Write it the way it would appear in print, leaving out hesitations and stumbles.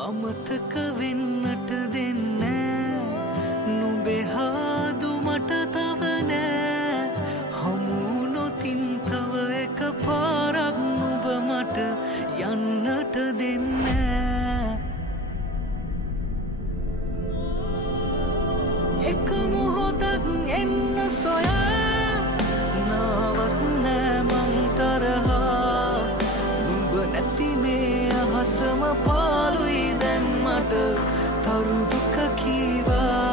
අමතක වෙන්නට දෙන්නේ නුඹේ හාදු මට තව නෑ හමු නොතින් තව එක පාරක් නුඹ මට යන්නට දෙන්නේ එක මොහොතක් එන්න සොයා නාවත් නෑ මං තරහා නුඹ නැති මේ අහසම පාළුයි දැන් මට තරු දුක කීවා